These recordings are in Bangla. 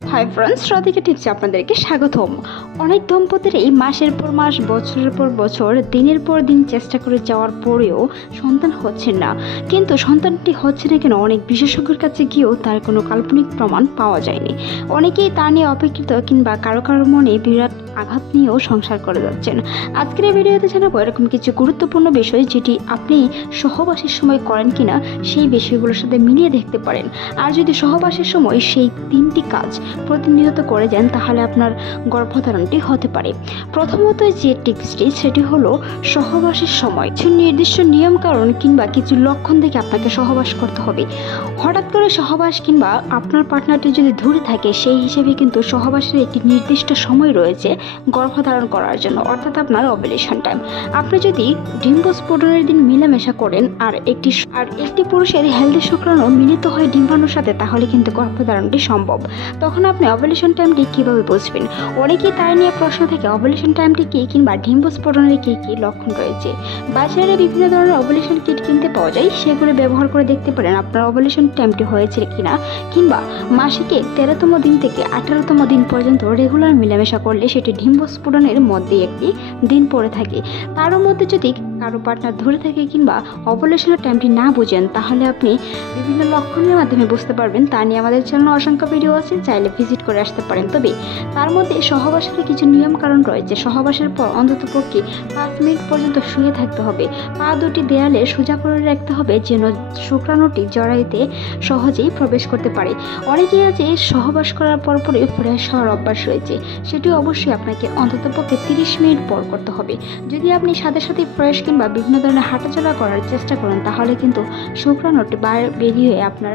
হাই ফ্রেন্ডস, রাধিকা টিপসে আপনাদেরকে স্বাগতম। অনেক দম্পতির এই মাসের পর মাস, বছরের পর বছর, দিনের পর দিন চেষ্টা করে যাওয়ার পরেও সন্তান হচ্ছে না। কিন্তু সন্তানটি হচ্ছে না কেন অনেক বিশেষজ্ঞের কাছে গিয়েও তার কোনো কাল্পনিক প্রমাণ পাওয়া যায়নি। অনেকেই তা নিয়ে অপেক্ষিত কিংবা কারো কারো মনে বিরাট আঘাত নিয়েও সংসার করে যাচ্ছেন। আজকের এই ভিডিওতে জানাবো এরকম কিছু গুরুত্বপূর্ণ বিষয় যেটি আপনি সহবাসের সময় করেন কিনা সেই বিষয়গুলোর সাথে মিলিয়ে দেখতে পারেন। আর যদি সহবাসের সময় সেই 3টি কাজ প্রতিনিয়ত করে যান তাহলে আপনার গর্ভধারণটি হতে পারে। প্রথমত যে টিপসটি সেটি হলো সহবাসের সময় কিছু নির্দিষ্ট নিয়ম কারণ কিংবা কিছু লক্ষণ দেখে আপনাকে সহবাস করতে হবে। হঠাৎ করে সহবাস কিংবা আপনার পার্টনারটি যদি দূরে থাকে সেই হিসেবে কিন্তু সহবাসের একটি নির্দিষ্ট সময় রয়েছে গর্ভধারণ করার জন্য, অর্থাৎ আপনার ওভুলেশন টাইম। আপনি যদি ডিম্বস্ফোটনের দিন মেলামেশা করেন আর একটি পুরুষের হেলদি শুক্রাণু মিলিত হয় ডিম্বাণুর সাথে তাহলে কিন্তু গর্ভধারণটি সম্ভব। তখন আপনি ওভুলেশন টাইমটি কিভাবে বুঝবেন? অনেকেই তাই নিয়ে প্রশ্ন থাকে ওভুলেশন টাইমটি কি কিংবা ডিম্বস্ফোটনের কি কি লক্ষণ রয়েছে। বাজারে বিভিন্ন ধরনের ওভুলেশন কিট কিনতে পাওয়া যায়, সেগুলো ব্যবহার করে দেখতে পারেন আপনার ওভুলেশন টাইমটি হয়েছে কিনা। কিংবা মাসিকে 13তম দিন থেকে 18তম দিন পর্যন্ত রেগুলার মেলামেশা করলে সেটি ডিম্বস্ফোটনের মধ্যে একটি দিন পড়ে থাকে। তারও মধ্যে যদি কারো পার্টনার ধরে থাকে কিংবা ওভুলেশনের টাইমটি না বুঝেন তাহলে আপনি বিভিন্ন লক্ষণের মাধ্যমে বুঝতে পারবেন। তা নিয়ে আমাদের চ্যানেলে অসংখ্য ভিডিও আছে, চাইলে ভিজিট করে আসতে পারেন। তবে তার মধ্যে সহবাসের কিছু নিয়ম কারণ রয়েছে। সহবাসের পর অন্ততপক্ষে 5 মিনিট পর্যন্ত শুয়ে থাকতে হবে। পা দুটি দেয়ালে সোজা করে রাখতে হবে যেন শুক্রাণুটি জরায়ুতে সহজেই প্রবেশ করতে পারে। অনেকেই আছে সহবাস করার পরে ফ্রেশ হওয়ার অভ্যাস রয়েছে, সেটি অবশ্যই আপনাকে অন্ততপক্ষে 30 মিনিট পর করতে হবে। যদি আপনি সাথে সাথে ফ্রেশ কিংবা বিভিন্ন ধরনের হাঁটাচলা করার চেষ্টা করেন তাহলে কিন্তু শুক্রাণুটি বেরিয়ে হয়ে আপনার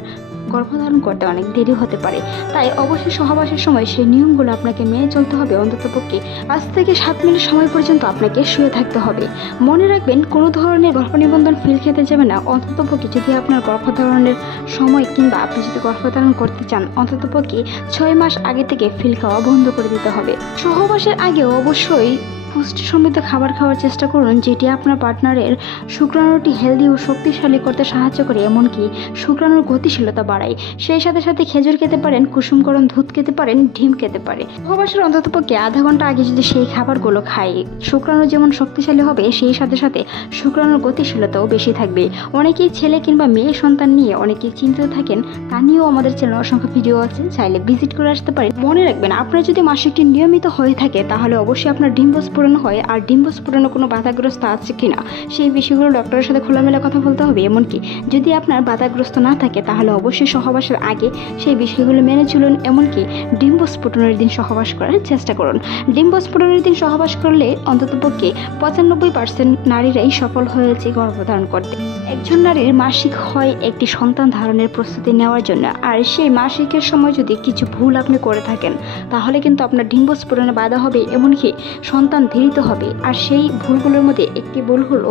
গর্ভধারণ করতে অনেক দেরি হতে পারে। তাই অবশ্যই সহবাসের সময় সেই নিয়মগুলো আপনাকে মেনে চলতে হবে। অন্ততপক্ষে 5 থেকে 7 মিনিট সময় পর্যন্ত আপনাকে শুয়ে থাকতে হবে। মনে রাখবেন, কোনো ধরনের গর্ভনিবন্ধন ফিল খেতে যাবে না। অন্ততপক্ষে যদি আপনার গর্ভধারণের সময় কিংবা আপনি যদি গর্ভধারণ করতে চান অন্ততপক্ষে 6 মাস আগে থেকে ফিল খাওয়া বন্ধ করে দিতে হবে। সহবাসের আগে অবশ্যই পুষ্টি সমৃদ্ধ খাবার খাওয়ার চেষ্টা করুন যেটি আপনার পার্টনারের শুক্রাণুটি হেলদি ও শক্তিশালী করতে সাহায্য করে, এমনকি শুক্রাণুর গতিশীলতা বাড়ায়। সেই সাথে সাথে খেজুর খেতে পারেন, কুসুম গরম দুধ খেতে পারেন, ডিম খেতে পারে। সহবাসের অন্ততপক্ষে আধা ঘন্টা আগে যদি সেই খাবারগুলো খায় শুক্রাণু যেমন শক্তিশালী হবে সেই সাথে সাথে শুক্রাণুর গতিশীলতাও বেশি থাকবে। অনেকেই ছেলে কিংবা মেয়ে সন্তান নিয়ে অনেকেই চিন্তিত থাকেন, তা নিয়েও আমাদের চ্যানেলে অসংখ্য ভিডিও আছে, চাইলে ভিজিট করে আসতে পারেন। মনে রাখবেন, আপনার যদি মাসিকটি নিয়মিত হয়ে থাকে তাহলে অবশ্যই আপনার ডিম্বস্ফোটন হয়। আর ডিম্বস্ফোটনে কোনো বাধাগ্রস্ত আছে কিনা সেই বিষয়গুলো ডক্টরের সাথে খোলামেলা কথা বলতে হবে। এমনকি যদি আপনার বাধাগ্রস্ত না থাকে তাহলে অবশ্যই সহবাসের আগে সেই বিষয়গুলো মেনে চলুন। এমনকি ডিম্বস্ফোটনের দিন সহবাস করার চেষ্টা করুন। ডিম্বস্ফোটনের দিন সহবাস করলে অন্ততপক্ষে 95% নারীরাই সফল হয়েছে গর্ভধারণ করতে। একজন নারীর মাসিক হয় একটি সন্তান ধারণের প্রস্তুতি নেওয়ার জন্য, আর সেই মাসিকের সময় যদি কিছু ভুল আপনি করে থাকেন তাহলে কিন্তু আপনার ডিম্বস্ফোটনে বাধা হবে, এমনকি সন্তান ধীরিত হবে। আর সেই ভুলগুলোর মধ্যে একটি ভুল হলো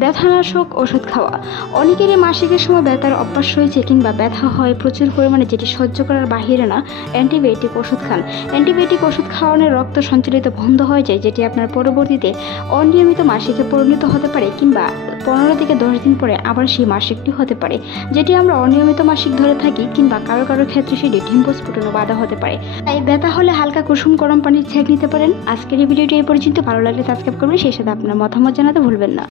ব্যথানাশক ওষুধ খাওয়া। অনেকেরই মাসিকের সময় ব্যথার অভ্যাস রয়েছে কিংবা ব্যথা হয় প্রচুর পরিমাণে, যেটি সহ্য করার বাহিরে না অ্যান্টিবায়োটিক ওষুধ খান। অ্যান্টিবায়োটিক ওষুধ খাওয়ানোর রক্ত সঞ্চালিত বন্ধ হয়ে যায়, যেটি আপনার পরবর্তীতে অনিয়মিত মাসিকে পরিণত হতে পারে কিংবা 15 থেকে 10 দিন পরে আবার সেই মাসিকটি হতে পারে, যেটি আমরা অনিয়মিত মাসিক ধরে থাকি। কিংবা কারো কারো ক্ষেত্রে সেটি ডিম্বস্ফোটনে বাধা হতে পারে। তাই ব্যথা হলে হালকা কুসুম গরম পানির ছেঁক নিতে পারেন। আজকের এই ভিডিওটি এই পর্যন্ত। ভালো লাগলে সাবস্ক্রাইব করবেন, সেই সাথে আপনার মতামত জানাতে ভুলবেন না।